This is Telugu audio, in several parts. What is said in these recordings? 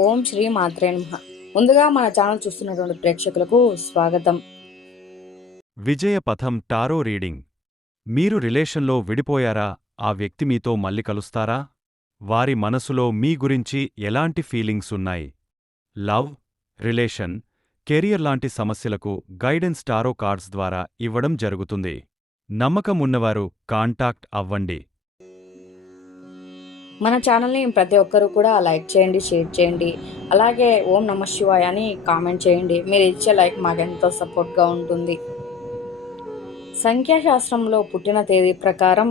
ఓం శ్రీ మాత్రే నమః. ముందుగా మన ఛానల్ చూస్తున్నటువంటి ప్రేక్షకులకు స్వాగతం. విజయ పథం టారో రీడింగ్. మీరు రిలేషన్లో విడిపోయారా? ఆ వ్యక్తి మీతో మళ్ళీ కలుస్తారా? వారి మనసులో మీ గురించి ఎలాంటి ఫీలింగ్స్ ఉన్నాయి? లవ్, రిలేషన్, కెరియర్ లాంటి సమస్యలకు గైడెన్స్ టారో కార్డ్స్ ద్వారా ఇవ్వడం జరుగుతుంది. నమ్మకం ఉన్నవారు కాంటాక్ట్ అవ్వండి. మన ఛానల్ని ప్రతి ఒక్కరూ కూడా లైక్ చేయండి, షేర్ చేయండి. అలాగే ఓం నమః శివాయ అని కామెంట్ చేయండి. మీరు ఇచ్చే లైక్ మాకెంతో సపోర్ట్గా ఉంటుంది. సంఖ్యాశాస్త్రంలో పుట్టిన తేదీ ప్రకారం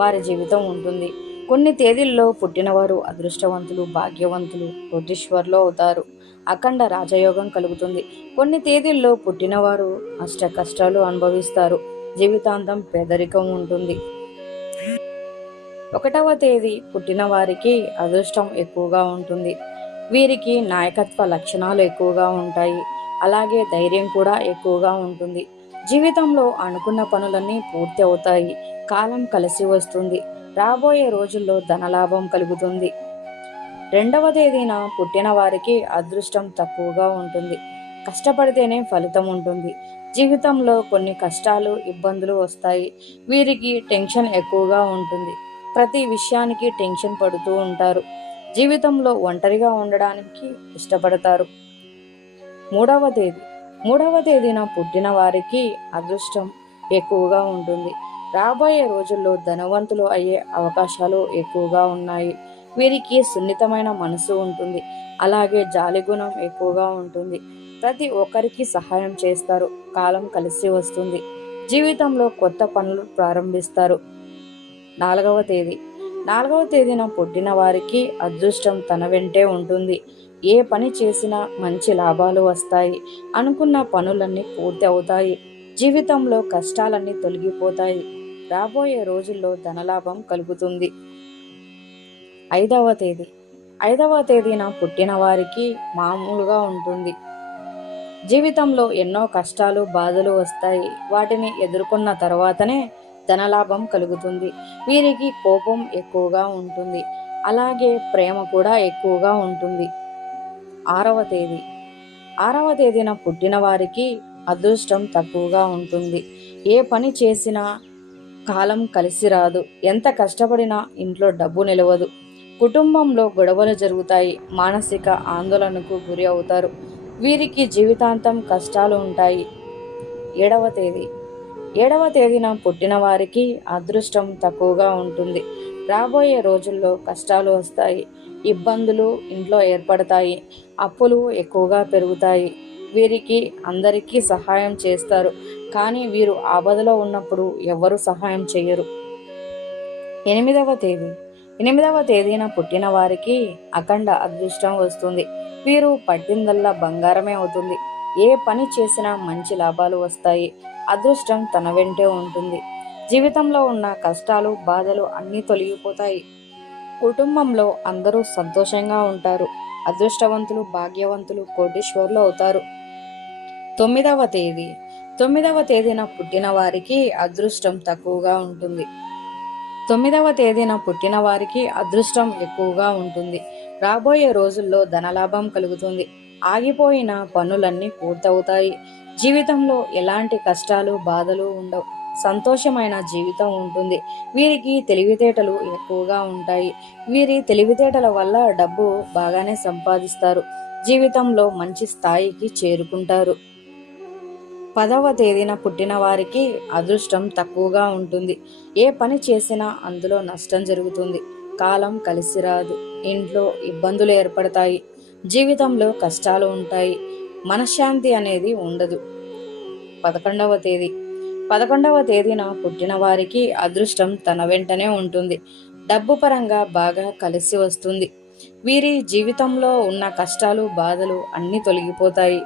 వారి జీవితం ఉంటుంది. కొన్ని తేదీల్లో పుట్టినవారు అదృష్టవంతులు, భాగ్యవంతులు, కోటీశ్వరులు అవుతారు. అఖండ రాజయోగం కలుగుతుంది. కొన్ని తేదీల్లో పుట్టినవారు అష్ట కష్టాలు అనుభవిస్తారు. జీవితాంతం పేదరికం ఉంటుంది. 1వ తేదీ పుట్టిన వారికి అదృష్టం ఎక్కువగా ఉంటుంది. వీరికి నాయకత్వ లక్షణాలు ఎక్కువగా ఉంటాయి. అలాగే ధైర్యం కూడా ఎక్కువగా ఉంటుంది. జీవితంలో అనుకున్న పనులన్నీ పూర్తి అవుతాయి. కాలం కలిసి వస్తుంది. రాబోయే రోజుల్లో ధనలాభం కలుగుతుంది. 2వ తేదీన పుట్టిన వారికి అదృష్టం తక్కువగా ఉంటుంది. కష్టపడితేనే ఫలితం ఉంటుంది. జీవితంలో కొన్ని కష్టాలు, ఇబ్బందులు వస్తాయి. వీరికి టెన్షన్ ఎక్కువగా ఉంటుంది. ప్రతి విషయానికి టెన్షన్ పడుతూ ఉంటారు. జీవితంలో ఒంటరిగా ఉండడానికి ఇష్టపడతారు. 3వ తేదీన పుట్టిన వారికి అదృష్టం ఎక్కువగా ఉంటుంది. రాబోయే రోజుల్లో ధనవంతులు అయ్యే అవకాశాలు ఎక్కువగా ఉన్నాయి. వీరికి సున్నితమైన మనసు ఉంటుంది. అలాగే జాలిగుణం ఎక్కువగా ఉంటుంది. ప్రతి ఒక్కరికి సహాయం చేస్తారు. కాలం కలిసి వస్తుంది. జీవితంలో కొత్త పనులు ప్రారంభిస్తారు. 4వ తేదీన పుట్టిన వారికి అదృష్టం తన వెంటే ఉంటుంది. ఏ పని చేసినా మంచి లాభాలు వస్తాయి. అనుకున్న పనులన్నీ పూర్తి అవుతాయి. జీవితంలో కష్టాలన్నీ తొలగిపోతాయి. రాబోయే రోజుల్లో ధనలాభం కలుగుతుంది. 5వ తేదీన పుట్టిన వారికి మామూలుగా ఉంటుంది. జీవితంలో ఎన్నో కష్టాలు, బాధలు వస్తాయి. వాటిని ఎదుర్కొన్న తర్వాతనే ధనలాభం కలుగుతుంది. వీరికి కోపం ఎక్కువగా ఉంటుంది. అలాగే ప్రేమ కూడా ఎక్కువగా ఉంటుంది. 6వ తేదీన పుట్టిన వారికి అదృష్టం తక్కువగా ఉంటుంది. ఏ పని చేసినా కాలం కలిసి రాదు. ఎంత కష్టపడినా ఇంట్లో డబ్బు నిలవదు. కుటుంబంలో గొడవలు జరుగుతాయి. మానసిక ఆందోళనకు గురి అవుతారు. వీరికి జీవితాంతం కష్టాలు ఉంటాయి. 7వ తేదీన పుట్టిన వారికి అదృష్టం తక్కువగా ఉంటుంది. రాబోయే రోజుల్లో కష్టాలు వస్తాయి. ఇబ్బందులు ఇంట్లో ఏర్పడతాయి. అప్పులు ఎక్కువగా పెరుగుతాయి. వీరికి అందరికీ సహాయం చేస్తారు. కానీ వీరు ఆపదలో ఉన్నప్పుడు ఎవరు సహాయం చేయరు. 8వ తేదీన పుట్టిన వారికి అఖండ అదృష్టం వస్తుంది. వీరు పట్టిందల్లా బంగారమే అవుతుంది. ఏ పని చేసినా మంచి లాభాలు వస్తాయి. అదృష్టం తన వెంటే ఉంటుంది. జీవితంలో ఉన్న కష్టాలు, బాధలు అన్నీ తొలగిపోతాయి. కుటుంబంలో అందరూ సంతోషంగా ఉంటారు. అదృష్టవంతులు, భాగ్యవంతులు, కోటీశ్వరులు అవుతారు. 9వ తేదీన పుట్టిన వారికి అదృష్టం తక్కువగా ఉంటుంది. 9వ తేదీన పుట్టిన వారికి అదృష్టం ఎక్కువగా ఉంటుంది. రాబోయే రోజుల్లో ధనలాభం కలుగుతుంది. ఆగిపోయిన పనులన్నీ పూర్తవుతాయి. జీవితంలో ఎలాంటి కష్టాలు, బాధలు ఉండవు. సంతోషమైన జీవితం ఉంటుంది. వీరికి తెలివితేటలు ఎక్కువగా ఉంటాయి. వీరి తెలివితేటల వల్ల డబ్బు బాగానే సంపాదిస్తారు. జీవితంలో మంచి స్థాయికి చేరుకుంటారు. 10వ తేదీన పుట్టిన వారికి అదృష్టం తక్కువగా ఉంటుంది. ఏ పని చేసినా అందులో నష్టం జరుగుతుంది. కాలం కలిసి రాదు. ఇంట్లో ఇబ్బందులు ఏర్పడతాయి. జీవితంలో కష్టాలు ఉంటాయి. మనశ్శాంతి అనేది ఉండదు. 11వ తేదీన పుట్టిన వారికి అదృష్టం తన వెంటనే ఉంటుంది. డబ్బు పరంగా బాగా కలిసి వస్తుంది. వీరి జీవితంలో ఉన్న కష్టాలు, బాధలు అన్నీ తొలగిపోతాయి.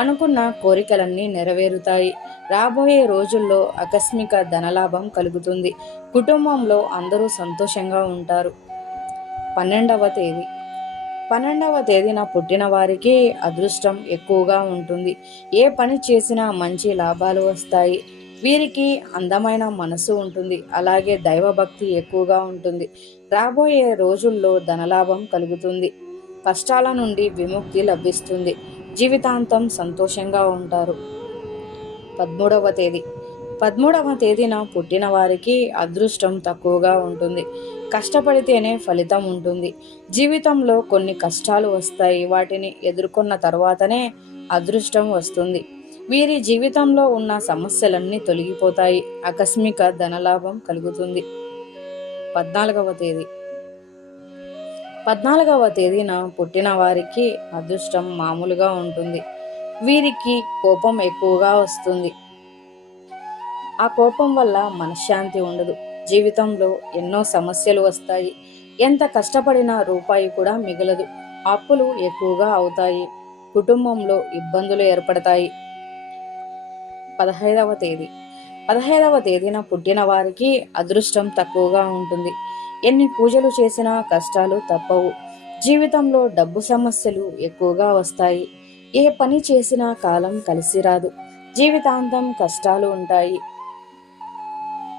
అనుకున్న కోరికలన్నీ నెరవేరుతాయి. రాబోయే రోజుల్లో ఆకస్మిక ధనలాభం కలుగుతుంది. కుటుంబంలో అందరూ సంతోషంగా ఉంటారు. 12వ తేదీన పుట్టిన వారికి అదృష్టం ఎక్కువగా ఉంటుంది. ఏ పని చేసినా మంచి లాభాలు వస్తాయి. వీరికి అందమైన మనసు ఉంటుంది. అలాగే దైవభక్తి ఎక్కువగా ఉంటుంది. రాబోయే రోజుల్లో ధనలాభం కలుగుతుంది. కష్టాల నుండి విముక్తి లభిస్తుంది. జీవితాంతం సంతోషంగా ఉంటారు. 13వ తేదీ 13వ తేదీన పుట్టిన వారికి అదృష్టం తక్కువగా ఉంటుంది. కష్టపడితేనే ఫలితం ఉంటుంది. జీవితంలో కొన్ని కష్టాలు వస్తాయి. వాటిని ఎదుర్కొన్న తర్వాతనే అదృష్టం వస్తుంది. వీరి జీవితంలో ఉన్న సమస్యలన్నీ తొలగిపోతాయి. ఆకస్మిక ధనలాభం కలుగుతుంది. 14వ తేదీ 14వ తేదీన పుట్టిన వారికి అదృష్టం మామూలుగా ఉంటుంది. వీరికి కోపం ఎక్కువగా వస్తుంది. ఆ కోపం వల్ల మనశ్శాంతి ఉండదు. జీవితంలో ఎన్నో సమస్యలు వస్తాయి. ఎంత కష్టపడినా రూపాయి కూడా మిగలదు. అప్పులు ఎక్కువగా అవుతాయి. కుటుంబంలో ఇబ్బందులు ఏర్పడతాయి. 15వ తేదీ 15వ తేదీన పుట్టిన వారికి అదృష్టం తక్కువగా ఉంటుంది. ఎన్ని పూజలు చేసినా కష్టాలు తప్పవు. జీవితంలో డబ్బు సమస్యలు ఎక్కువగా వస్తాయి. ఏ పని చేసినా కాలం కలిసి రాదు. జీవితాంతం కష్టాలు ఉంటాయి.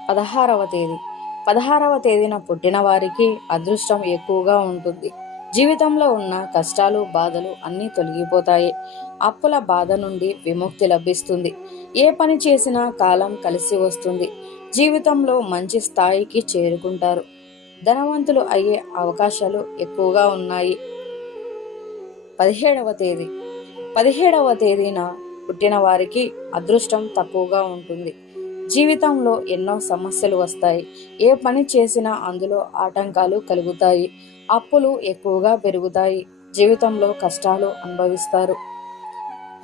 16వ తేదీ 16వ తేదీన పుట్టిన వారికి అదృష్టం ఎక్కువగా ఉంటుంది. జీవితంలో ఉన్న కష్టాలు బాధలు అన్నీ తొలగిపోతాయి. అప్పుల బాధ నుండి విముక్తి లభిస్తుంది. ఏ పని చేసినా కాలం కలిసి వస్తుంది. జీవితంలో మంచి స్థాయికి చేరుకుంటారు. ధనవంతులు అయ్యే అవకాశాలు ఎక్కువగా ఉన్నాయి. 17వ తేదీ 17వ తేదీన పుట్టిన వారికి అదృష్టం తక్కువగా ఉంటుంది. జీవితంలో ఎన్నో సమస్యలు వస్తాయి. ఏ పని చేసినా అందులో ఆటంకాలు కలుగుతాయి. అప్పులు ఎక్కువగా పెరుగుతాయి. జీవితంలో కష్టాలు అనుభవిస్తారు.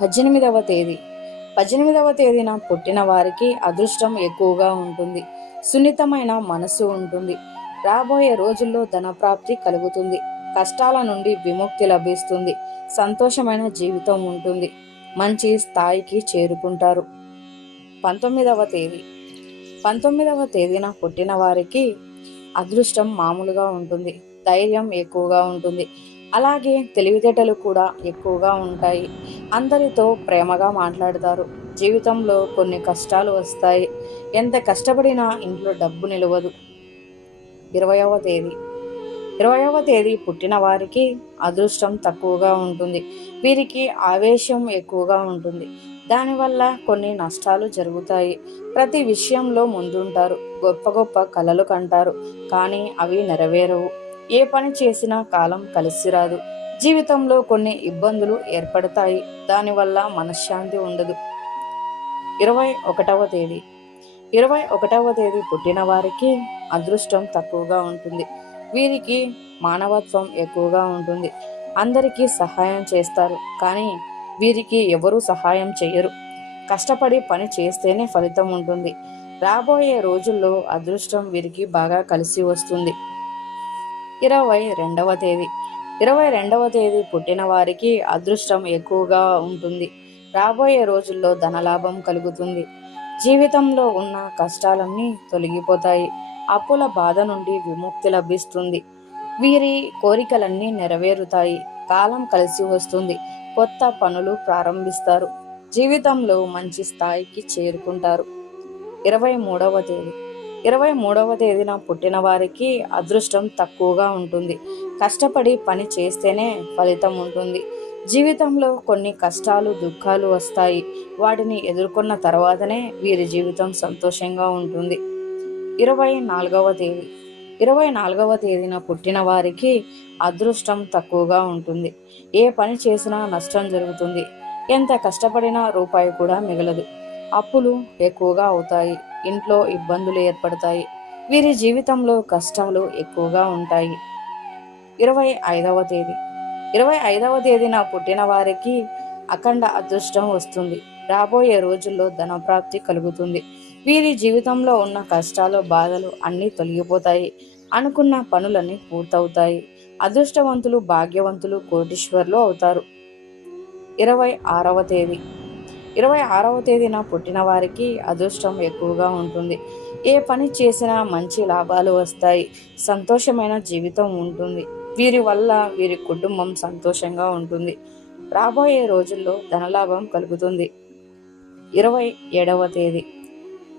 18వ తేదీ 18వ తేదీన పుట్టిన వారికి అదృష్టం ఎక్కువగా ఉంటుంది. సున్నితమైన మనసు ఉంటుంది. రాబోయే రోజుల్లో ధనప్రాప్తి కలుగుతుంది. కష్టాల నుండి విముక్తి లభిస్తుంది. సంతోషమైన జీవితం ఉంటుంది. మంచి స్థాయికి చేరుకుంటారు. 19వ తేదీ 19వ తేదీన పుట్టిన వారికి అదృష్టం మామూలుగా ఉంటుంది. ధైర్యం ఎక్కువగా ఉంటుంది. అలాగే తెలివితేటలు కూడా ఎక్కువగా ఉంటాయి. అందరితో ప్రేమగా మాట్లాడతారు. జీవితంలో కొన్ని కష్టాలు వస్తాయి. ఎంత కష్టపడినా ఇంట్లో డబ్బు నిలవదు. 20వ తేదీ 20వ తేదీ పుట్టిన వారికి అదృష్టం తక్కువగా ఉంటుంది. వీరికి ఆవేశం ఎక్కువగా ఉంటుంది. దానివల్ల కొన్ని నష్టాలు జరుగుతాయి. ప్రతి విషయంలో ముందుంటారు. గొప్ప గొప్ప కలలు కంటారు. కానీ అవి నెరవేరవు. ఏ పని చేసినా కాలం కలిసి రాదు. జీవితంలో కొన్ని ఇబ్బందులు ఏర్పడతాయి. దానివల్ల మనశ్శాంతి ఉండదు. 21వ తేదీ 21వ తేదీ పుట్టిన వారికి అదృష్టం తక్కువగా ఉంటుంది. వీరికి మానవత్వం ఎక్కువగా ఉంటుంది. అందరికీ సహాయం చేస్తారు. కానీ వీరికి ఎవరూ సహాయం చేయరు. కష్టపడి పని చేస్తేనే ఫలితం ఉంటుంది. రాబోయే రోజుల్లో అదృష్టం వీరికి బాగా కలిసి వస్తుంది. 22వ తేదీ 22వ తేదీ పుట్టిన వారికి అదృష్టం ఎక్కువగా ఉంటుంది. రాబోయే రోజుల్లో ధనలాభం కలుగుతుంది. జీవితంలో ఉన్న కష్టాలన్నీ తొలగిపోతాయి. అప్పుల బాధ నుండి విముక్తి లభిస్తుంది. వీరి కోరికలన్నీ నెరవేరుతాయి. కాలం కలిసి వస్తుంది. కొత్త పనులు ప్రారంభిస్తారు. జీవితంలో మంచి స్థాయికి చేరుకుంటారు. 23వ తేదీ 23వ తేదీన పుట్టిన వారికి అదృష్టం తక్కువగా ఉంటుంది. కష్టపడి పని చేస్తేనే ఫలితం ఉంటుంది. జీవితంలో కొన్ని కష్టాలు దుఃఖాలు వస్తాయి. వాటిని ఎదుర్కొన్న తర్వాతనే వీరి జీవితం సంతోషంగా ఉంటుంది. 24వ తేదీ 24వ తేదీన పుట్టిన వారికి అదృష్టం తక్కువగా ఉంటుంది. ఏ పని చేసినా నష్టం జరుగుతుంది. ఎంత కష్టపడినా రూపాయి కూడా మిగలదు. అప్పులు ఎక్కువగా అవుతాయి. ఇంట్లో ఇబ్బందులు ఏర్పడతాయి. వీరి జీవితంలో కష్టాలు ఎక్కువగా ఉంటాయి. 25వ తేదీ 25వ తేదీన పుట్టిన వారికి అఖండ అదృష్టం వస్తుంది. రాబోయే రోజుల్లో ధనప్రాప్తి కలుగుతుంది. వీరి జీవితంలో ఉన్న కష్టాలు బాధలు అన్నీ తొలగిపోతాయి. అనుకున్న పనులన్నీ పూర్తవుతాయి. అదృష్టవంతులు భాగ్యవంతులు కోటీశ్వర్లు అవుతారు. 26వ తేదీ 26వ తేదీన పుట్టిన వారికి అదృష్టం ఎక్కువగా ఉంటుంది. ఏ పని చేసినా మంచి లాభాలు వస్తాయి. సంతోషమైన జీవితం ఉంటుంది. వీరి వల్ల వీరి కుటుంబం సంతోషంగా ఉంటుంది. రాబోయే రోజుల్లో ధనలాభం కలుగుతుంది. 27వ తేదీ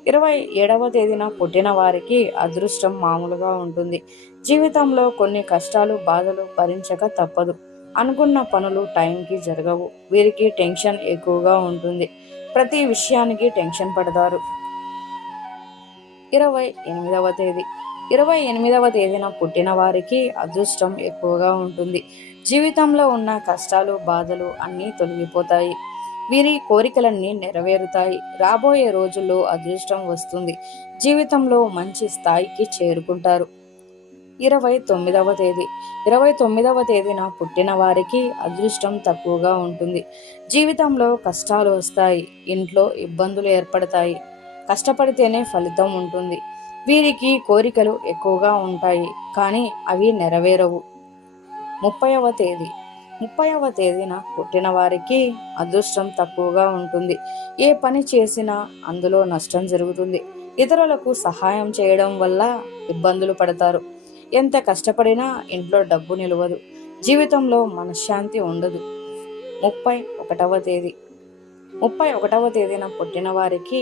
27వ తేదీన పుట్టిన వారికి అదృష్టం మామూలుగా ఉంటుంది. జీవితంలో కొన్ని కష్టాలు బాధలు భరించక తప్పదు. అనుకున్న పనులు టైంకి జరగవు. వీరికి టెన్షన్ ఎక్కువగా ఉంటుంది. ప్రతి విషయానికి టెన్షన్ పడతారు. 28వ తేదీ 28వ తేదీన పుట్టిన వారికి అదృష్టం ఎక్కువగా ఉంటుంది. జీవితంలో ఉన్న కష్టాలు, బాధలు అన్నీ తొలగిపోతాయి. వీరి కోరికలన్నీ నెరవేరుతాయి. రాబోయే రోజుల్లో అదృష్టం వస్తుంది. జీవితంలో మంచి స్థాయికి చేరుకుంటారు. 29వ తేదీ 29వ తేదీన పుట్టిన వారికి అదృష్టం తక్కువగా ఉంటుంది. జీవితంలో కష్టాలు వస్తాయి. ఇంట్లో ఇబ్బందులు ఏర్పడతాయి. కష్టపడితేనే ఫలితం ఉంటుంది. వీరికి కోరికలు ఎక్కువగా ఉంటాయి, కానీ అవి నెరవేరవు. 30వ తేదీ 30వ తేదీన పుట్టిన వారికి అదృష్టం తక్కువగా ఉంటుంది. ఏ పని చేసినా అందులో నష్టం జరుగుతుంది. ఇతరులకు సహాయం చేయడం వల్ల ఇబ్బందులు పడతారు. ఎంత కష్టపడినా ఇంట్లో డబ్బు నిలవదు. జీవితంలో మనశ్శాంతి ఉండదు. 31వ తేదీ 31వ తేదీన పుట్టిన వారికి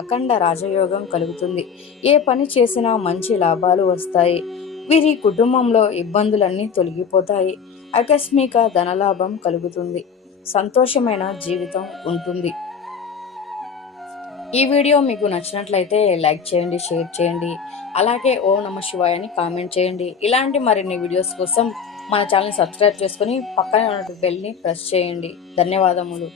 అఖండ రాజయోగం కలుగుతుంది. ఏ పని చేసినా మంచి లాభాలు వస్తాయి. వీరి కుటుంబంలో ఇబ్బందులన్నీ తొలగిపోతాయి. ఆకస్మిక ధనలాభం కలుగుతుంది. సంతోషమైన జీవితం ఉంటుంది. ఈ వీడియో మీకు నచ్చినట్లయితే లైక్ చేయండి, షేర్ చేయండి. అలాగే ఓం నమః శివాయ అని కామెంట్ చేయండి. ఇలాంటి మరిన్ని వీడియోస్ కోసం మన ఛానల్ సబ్స్క్రైబ్ చేసుకుని పక్కనే ఉన్న బెల్ని ప్రెస్ చేయండి. ధన్యవాదములు.